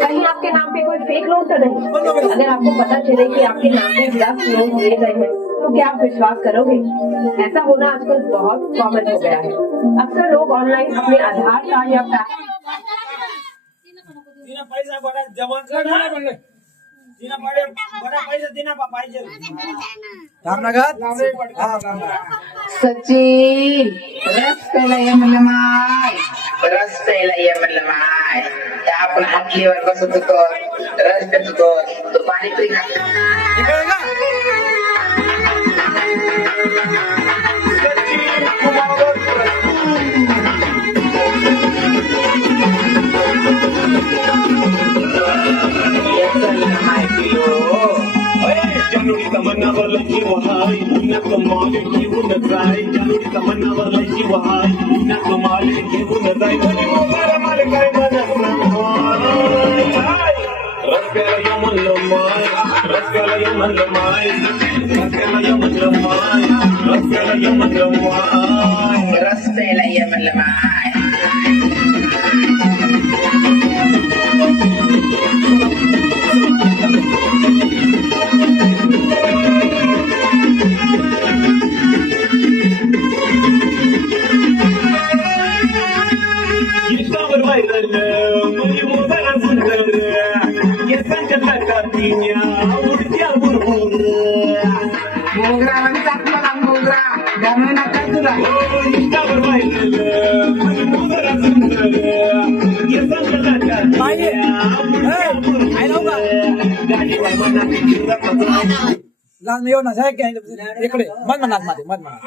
कहीं आपके नाम पे कोई फेक नोट तो नहीं? अगर आपको पता चले कि आपके नाम पे 10 नोट दिए गए हैं तो क्या आप विश्वास करोगे? ऐसा होना आजकल बहुत कॉमन हो गया है। अक्सर लोग ऑनलाइन अपने आधार कार्ड या सचिन रस्त्याला ये म्हणलं त्या आपण हातलीवर बसत होतो रस्त्यात होतो तो पाणीपुरी तमन्नावर लगी वहाय न कमाल घेऊन जाय जानुडी तमन्नावर लगी वहाय न कमाल घेऊन जाय बनी मोबार माल काय रस्त्याला यमन माय रस्त्याला यमन माय रस्त्याला यमन माय रस्त्याला यमन माय बसायला ये म्हणलं माय. इंस्टावर व्हायरल मुली मोबाईलला सुंदर केसांच्या टाकातीच्या उडत्या बुरबुर. मोगरा म्हणतात मला मोगरा त्यामुळे नका तुला. इंस्टावर व्हायरल मुली मोबाईलला सुंदर केसांच्या टाकातीच्या उडत्या बुरबुर. गाडीवर मनात फिरत होतो. येऊ ना साहेब इकडे मन मनात मध्ये मन मनात